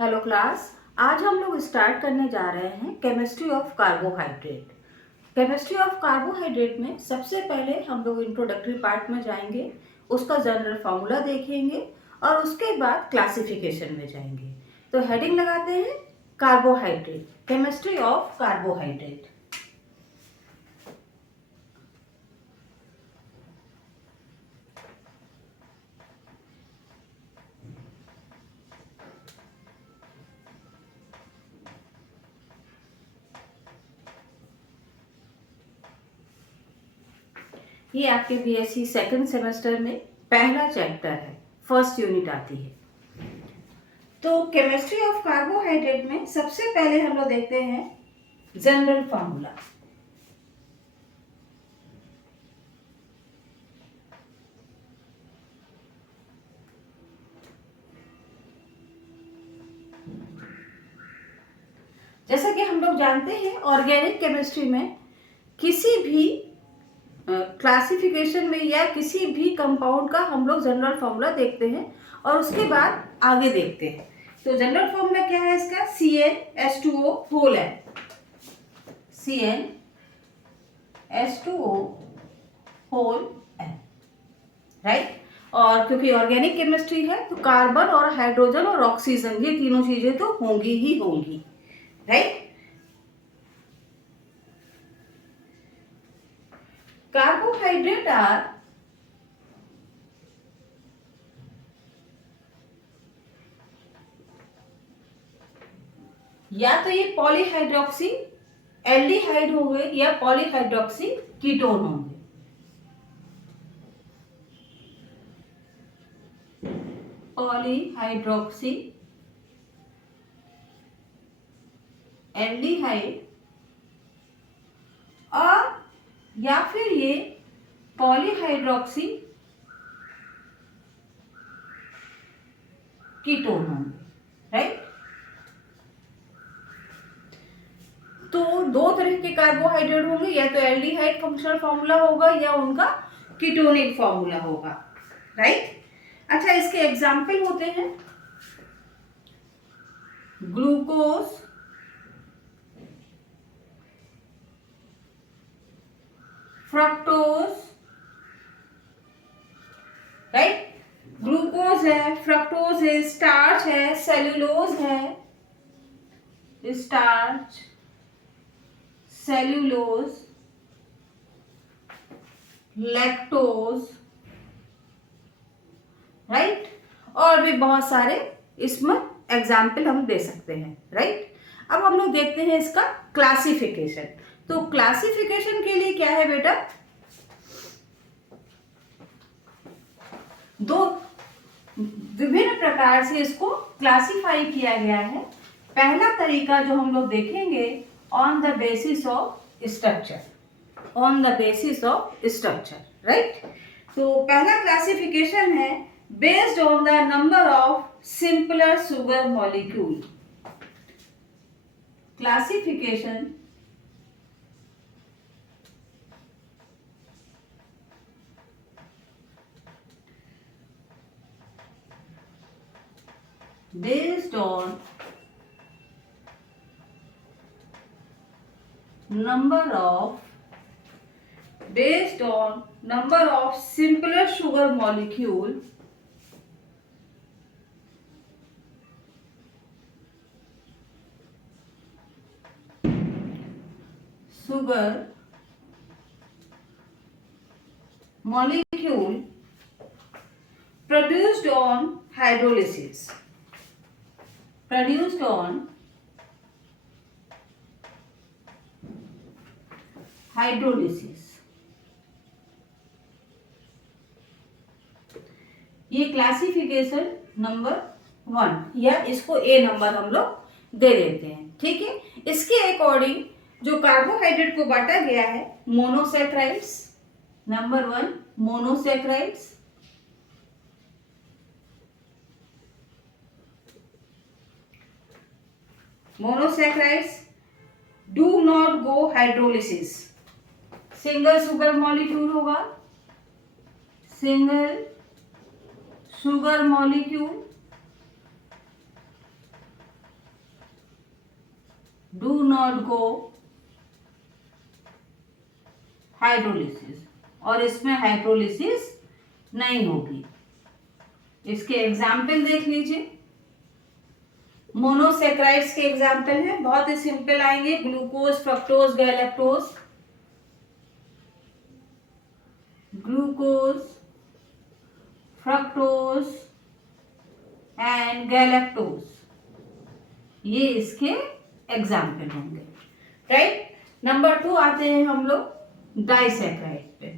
Hello class. आज हम लोग स्टार्ट करने जा रहे हैं chemistry of carbohydrate. Chemistry of carbohydrate में सबसे पहले हम लोग इंट्रोडक्टरी पार्ट में जाएंगे, उसका जनरल फार्मूला देखेंगे और उसके बाद क्लासिफिकेशन में जाएंगे। तो हेडिंग लगाते हैं कार्बोहाइड्रेट, केमिस्ट्री ऑफ कार्बोहाइड्रेट। ये आपके बीएससी सेकंड सेमेस्टर में पहला चैप्टर है, फर्स्ट यूनिट आती है। तो केमिस्ट्री ऑफ कार्बोहाइड्रेट में सबसे पहले हम लोग देखते हैं जनरल फार्मूला। जैसा कि हम लोग जानते हैं ऑर्गेनिक केमिस्ट्री में किसी भी क्लासिफिकेशन में या किसी भी कंपाउंड का हम लोग जनरल फार्मूला देखते हैं और उसके बाद आगे देखते हैं। तो जनरल फार्मूला क्या है इसका? CnH2O होल है, CnH2O होल है, राइट। और क्योंकि ऑर्गेनिक केमिस्ट्री है तो कार्बन और हाइड्रोजन और ऑक्सीजन ये तीनों चीजें तो होंगी ही होंगी, राइट। कार्बोहाइड्रेट आर या तो ये पॉलीहाइड्रोक्सी एल्डिहाइड होंगे या पॉलीहाइड्रोक्सी कीटोन होंगे। पॉलीहाइड्रोक्सी एल्डिहाइड और या फिर ये पॉलीहाइड्रोक्सी कीटोन होंगे, राइट। तो दो तरह के कार्बोहाइड्रेट होंगे, या तो एल्डिहाइड फंक्शनल फार्मूला होगा या उनका कीटोनिक फार्मूला होगा, राइट। अच्छा, इसके एग्जाम्पल होते हैं ग्लूकोज, फ्रक्टोज, राइट। ग्लूकोज है, फ्रक्टोज है, स्टार्च है, सेल्यूलोज है, स्टार्च, सेल्यूलोज, लैक्टोज, राइट। और भी बहुत सारे इसमें एग्जाम्पल हम दे सकते हैं, राइट। अब हम लोग देखते हैं इसका क्लासिफिकेशन। तो क्लासिफिकेशन के लिए क्या है बेटा? दो विभिन्न प्रकार से इसको क्लासिफाई किया गया है। पहला तरीका जो हम लोग देखेंगे, on the basis of structure, on the basis of structure, right. तो पहला क्लासिफिकेशन है based on the number of simpler sugar molecule. Classification based on number of simpler sugar molecule produced on hydrolysis, ये classification number 1 या इसको ए number हम लोग दे देते हैं, ठीक है। इसके अकॉर्डिंग जो कार्बोहाइड्रेट को बांटा गया है, monosaccharides, number 1 monosaccharides, monosaccharides do not go hydrolysis, single sugar molecule होगा, single sugar molecule do not go hydrolysis, और इसमें हाइड्रोलिसिस नहीं होगी। इसके एग्जाम्पल देख लीजिए। मोनोसेक्राइड्स के एग्जाम्पल है, बहुत ही सिंपल आएंगे, glucose, fructose, galactose. Glucose, fructose and galactose, ये इसके एग्जाम्पल होंगे, राइट। नंबर 2 आते हैं हम लोग डाइसैक्राइड पे।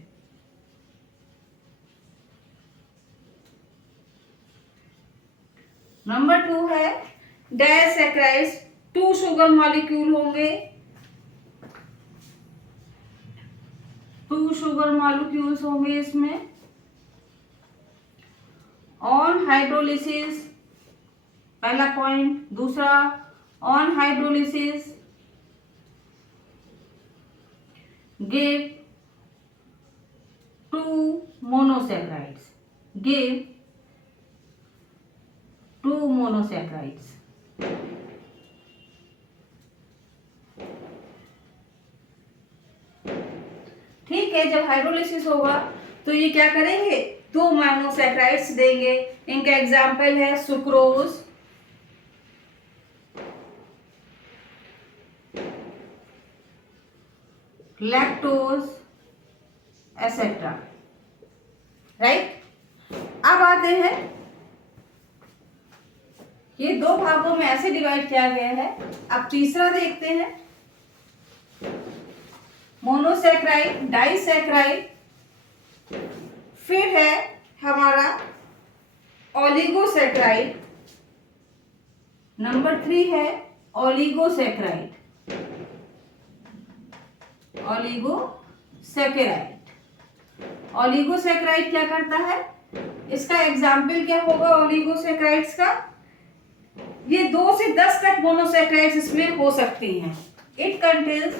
नंबर 2 है डाइसैक्राइड्स, 2 शुगर मॉलिक्यूल होंगे, 2 शुगर मॉलिक्यूल्स होंगे इसमें। ऑन हाइड्रोलिसिस, पहला पॉइंट। दूसरा, on hydrolysis give 2 monosaccharides, give 2 monosaccharides। ठीक है, जब हाइड्रोलिसिस होगा तो ये क्या करेंगे, 2 मोनोसैक्राइड्स देंगे। इनका एग्जाम्पल है सुक्रोज, लैक्टोज, एसेट्रा, राइट। अब आते हैं, ये 2 भागों में ऐसे डिवाइड किया गया है। अब तीसरा देखते हैं, मोनोसैक्राइड, डाइसैक्राइड, फिर है हमारा ओलिगोसैक्राइड, नंबर 3 है ओलिगोसैक्राइड, ओलिगोसैकेराइड। ओलिगोसैकेराइड क्या करता है, इसका एग्जाम्पल क्या होगा ओलिगोसैकेराइड्स का, ये 2 से 10 तक मोनोसैकेराइड्स इसमें हो सकती हैं। It contains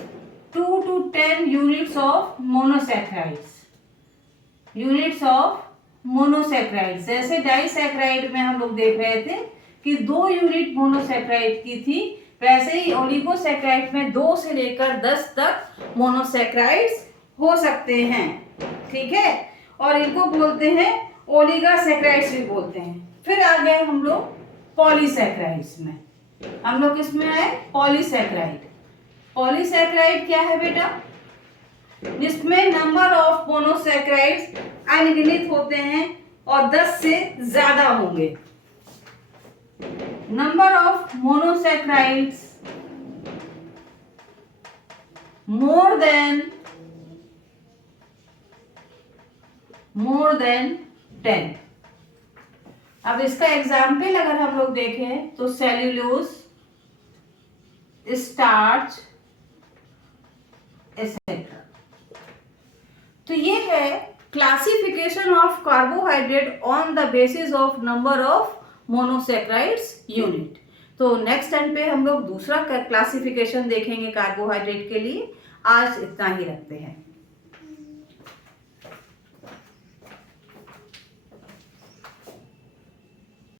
2 to 10 units of monosaccharides, units of monosaccharides. जैसे डाइसैकेराइड में हम लोग देख रहे थे कि 2 यूनिट मोनोसैकेराइड की थी, वैसे ही ओलिगोसैकेराइड में 2 से लेकर 10 तक मोनोसैकेराइड्स हो सकते हैं, ठीक है। और इनको बोलते हैं ओलिगोसैकेराइड्स भी बोलते हैं। फिर आ गए हम लोग पॉलीसैकेराइड्स में। हम लोग किसमें आए, पॉलीसैकेराइड। पॉलीसैकेराइड क्या है बेटा, जिसमें नंबर ऑफ मोनोसैकेराइड्स अनगिनत होते हैं और 10 से ज्यादा होंगे। Number of monosaccharides more than 10। अब इसका एग्जाम्पल अगर हम लोग देखें तो सेल्यूलोज, स्टार्च, एसेट्रा। तो ये है classification of carbohydrate on the basis of number of monosaccharides unit. तो नेक्स्ट टाइम पे हम लोग दूसरा क्लासिफिकेशन देखेंगे कार्बोहाइड्रेट के लिए। आज इतना ही रखते हैं।